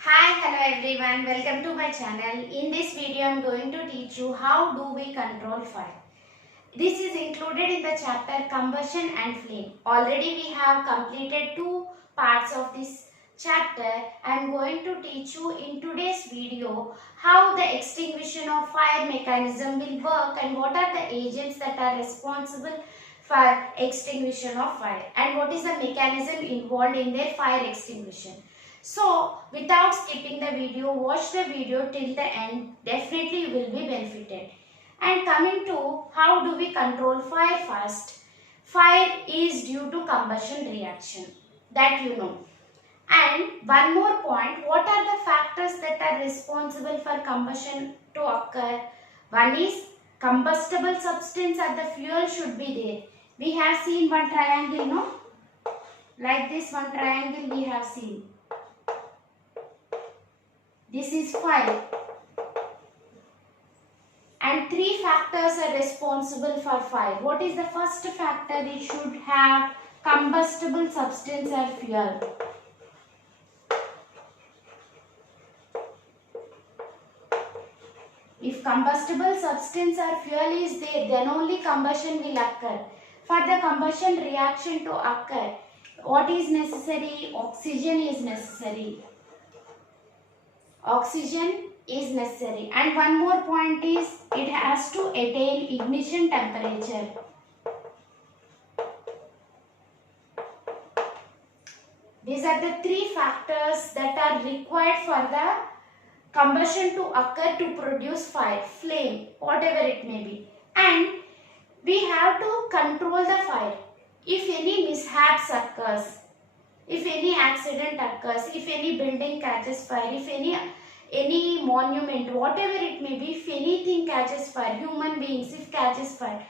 Hi, hello everyone. Welcome to my channel. In this video, I am going to teach you how do we control fire. This is included in the chapter combustion and flame. Already we have completed two parts of this chapter. I am going to teach you in today's video how the extinguishing of fire mechanism will work and what are the agents that are responsible for extinguishing of fire and what is the mechanism involved in their fire extinguishing. So, without skipping the video, watch the video till the end. Definitely you will be benefited. And coming to how do we control fire first? Fire is due to combustion reaction. That you know. And one more point, what are the factors that are responsible for combustion to occur? One is combustible substance and the fuel should be there. We have seen one triangle, no? Like this one triangle we have seen. This is fire. And three factors are responsible for fire. What is the first factor? It should have combustible substance or fuel. If combustible substance or fuel is there, then only combustion will occur. For the combustion reaction to occur, what is necessary? Oxygen is necessary. Oxygen is necessary. And one more point is, it has to attain ignition temperature. These are the three factors that are required for the combustion to occur to produce fire, flame, whatever it may be. And we have to control the fire. If any mishaps occurs, if any accident occurs, if any building catches fire, if any monument, whatever it may be, if anything catches fire, human beings if catches fire,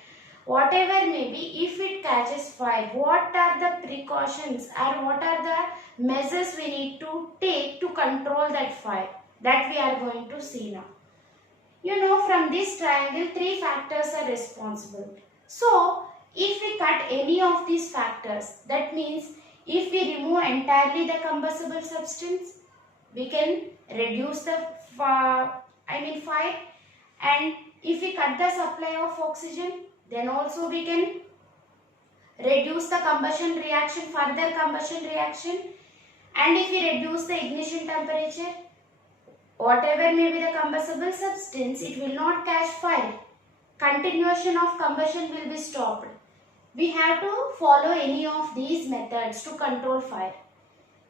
whatever may be, if it catches fire, what are the precautions or what are the measures we need to take to control that fire? That we are going to see now. You know, from this triangle, three factors are responsible. So, if we cut any of these factors, that means if we remove entirely the combustible substance, we can reduce the fire. And if we cut the supply of oxygen, then also we can reduce the combustion reaction, further combustion reaction. And if we reduce the ignition temperature, whatever may be the combustible substance, it will not catch fire. Continuation of combustion will be stopped. We have to follow any of these methods to control fire.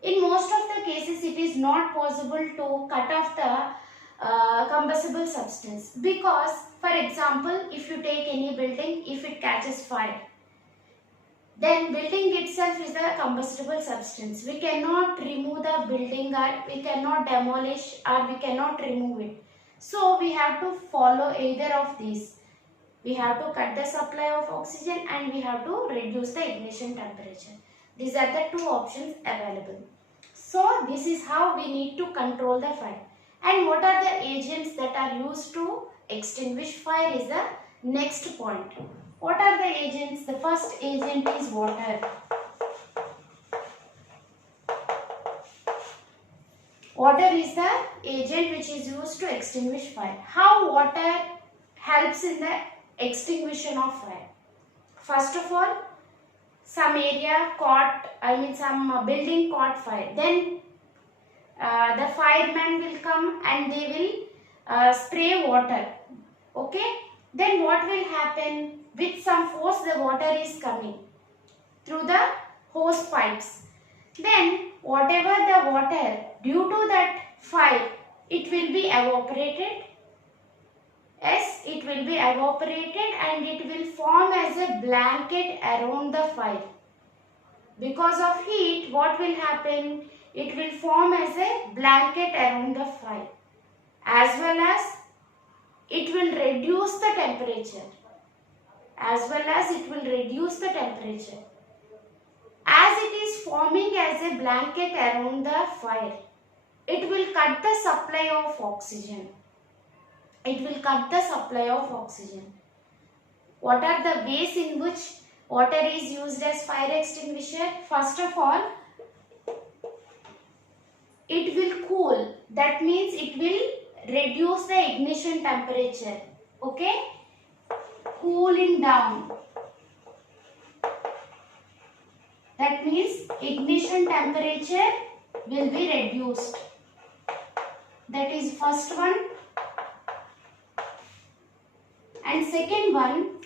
In most of the cases, it is not possible to cut off the combustible substance because, for example, if you take any building, if it catches fire, then building itself is a combustible substance. We cannot remove the building or we cannot demolish or we cannot remove it. So we have to follow either of these. We have to cut the supply of oxygen and we have to reduce the ignition temperature. These are the two options available. So this is how we need to control the fire. And what are the agents that are used to extinguish fire is the next point. What are the agents? The first agent is water. Water is the agent which is used to extinguish fire. How water helps in the extinguishing of fire? First of all, some area some building caught fire. Then the fireman will come and they will spray water. Okay? Then what will happen? With some force the water is coming through the hose pipes. Then whatever the water due to that fire, it will be evaporated. Yes, it will be evaporated and it will form as a blanket around the fire. Because of heat, what will happen? It will form as a blanket around the fire. As well as it will reduce the temperature. As it is forming as a blanket around the fire, it will cut the supply of oxygen. What are the ways in which water is used as fire extinguisher? First of all, it will cool. That means it will reduce the ignition temperature. Okay, cooling down. That means ignition temperature will be reduced. That is first one. And second one,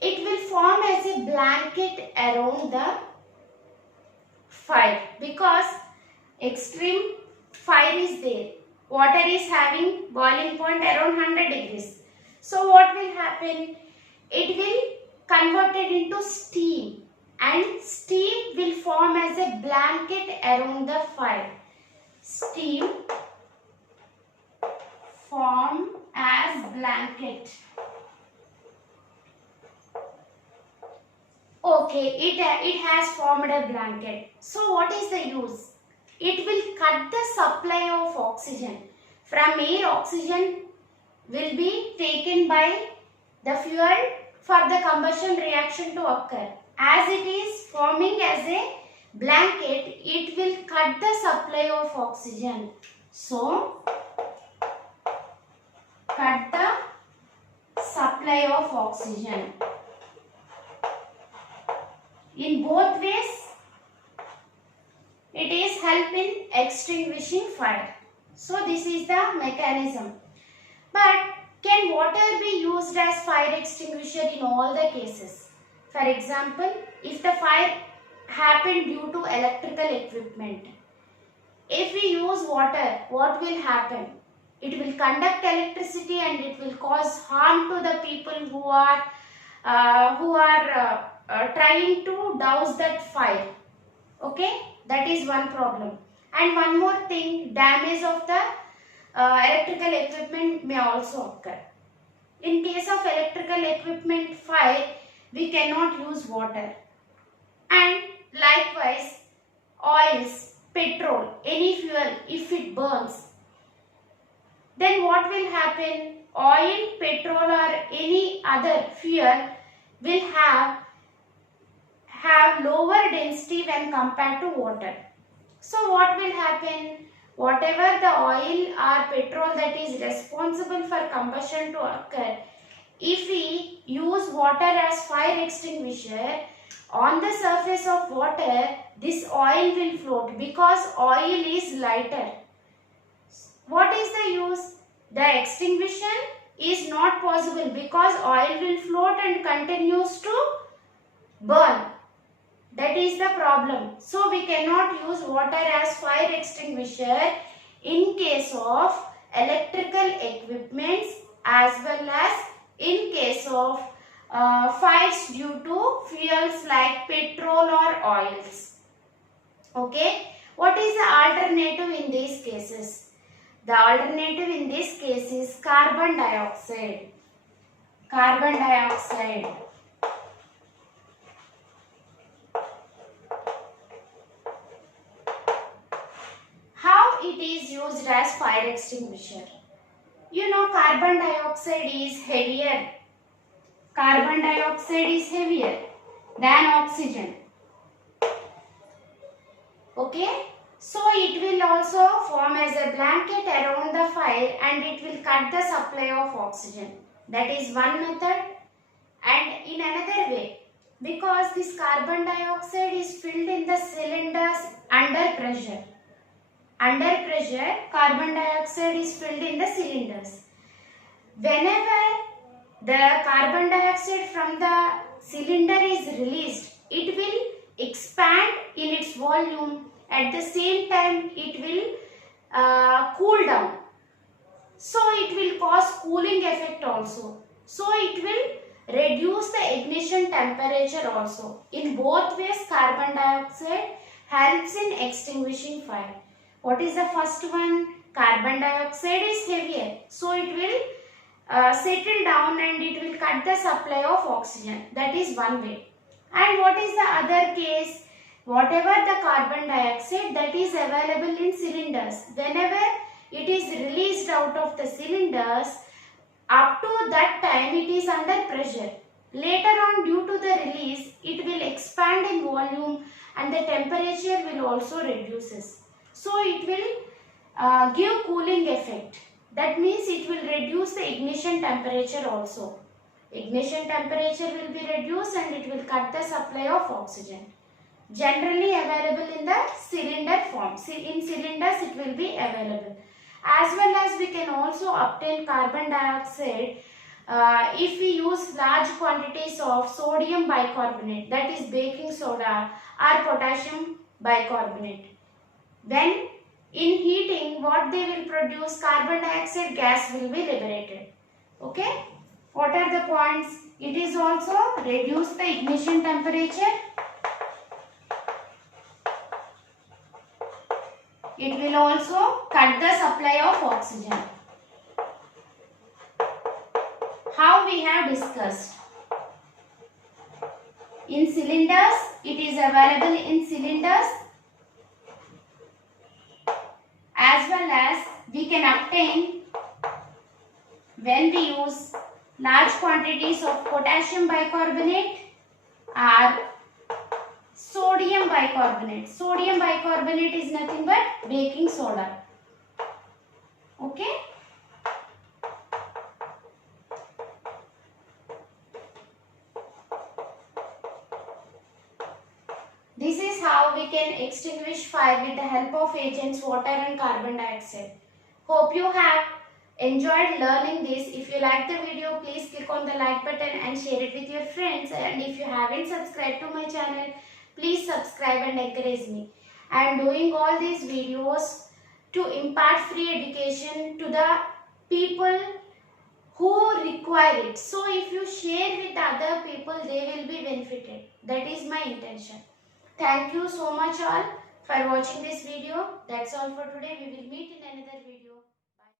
it will form as a blanket around the fire because extreme fire is there. Water is having boiling point around 100 degrees. So what will happen? It will convert it into steam, and steam will form as a blanket around the fire. Steam form as blanket. Okay, it has formed a blanket. So what is the use? It will cut the supply of oxygen. From air, oxygen will be taken by the fuel for the combustion reaction to occur. As it is forming as a blanket, it will cut the supply of oxygen. So, cut the supply of oxygen. In both ways, it is help in extinguishing fire. So this is the mechanism. But can water be used as fire extinguisher in all the cases? For example, if the fire happened due to electrical equipment, if we use water, what will happen? It will conduct electricity and it will cause harm to the people who are trying to douse that fire. Okay, that is one problem. And one more thing, damage of the electrical equipment may also occur. In case of electrical equipment fire, we cannot use water. And likewise, oils, petrol, any fuel, if it burns, then what will happen? Oil, petrol or any other fuel will have lower density when compared to water. So what will happen? Whatever the oil or petrol that is responsible for combustion to occur, if we use water as fire extinguisher, on the surface of water, this oil will float because oil is lighter. What is the use? The extinguishing is not possible because oil will float and continues to burn. That is the problem. So we cannot use water as fire extinguisher in case of electrical equipments as well as in case of fires due to fuels like petrol or oils. Okay. What is the alternative in these cases? The alternative in this case is carbon dioxide. Carbon dioxide. How it is used as fire extinguisher? You know, carbon dioxide is heavier. Carbon dioxide is heavier than oxygen. Okay. So it will also form as a blanket around the fire and it will cut the supply of oxygen. That is one method. And in another way, because this carbon dioxide is filled in the cylinders under pressure. Under pressure, carbon dioxide is filled in the cylinders. Whenever the carbon dioxide from the cylinder is released, it will expand in its volume. At the same time, it will cool down. So it will cause cooling effect also. So it will reduce the ignition temperature also. In both ways, carbon dioxide helps in extinguishing fire. What is the first one? Carbon dioxide is heavier. So it will settle down and it will cut the supply of oxygen. That is one way. And what is the other case? Whatever the carbon dioxide that is available in cylinders, whenever it is released out of the cylinders, up to that time it is under pressure. Later on, due to the release, it will expand in volume and the temperature will also reduces. so it will give cooling effect. That means it will reduce the ignition temperature also. Ignition temperature will be reduced and it will cut the supply of oxygen. Generally available in the cylinder form. In cylinders it will be available. As well as we can also obtain carbon dioxide if we use large quantities of sodium bicarbonate, that is baking soda, or potassium bicarbonate. When in heating, what they will produce, carbon dioxide gas will be liberated. Okay. What are the points? It is also reduce the ignition temperature. It will also cut the supply of oxygen. How we have discussed. In cylinders, it is available in cylinders, as well as we can obtain when we use large quantities of potassium bicarbonate or sodium bicarbonate. Sodium bicarbonate is nothing but baking soda. Okay. This is how we can extinguish fire with the help of agents water and carbon dioxide. Hope you have enjoyed learning this. If you like the video, please click on the like button and share it with your friends. And if you haven't subscribed to my channel, please subscribe and encourage me. I am doing all these videos to impart free education to the people who require it. So if you share with other people, they will be benefited. That is my intention. Thank you so much all for watching this video. That's all for today. We will meet in another video.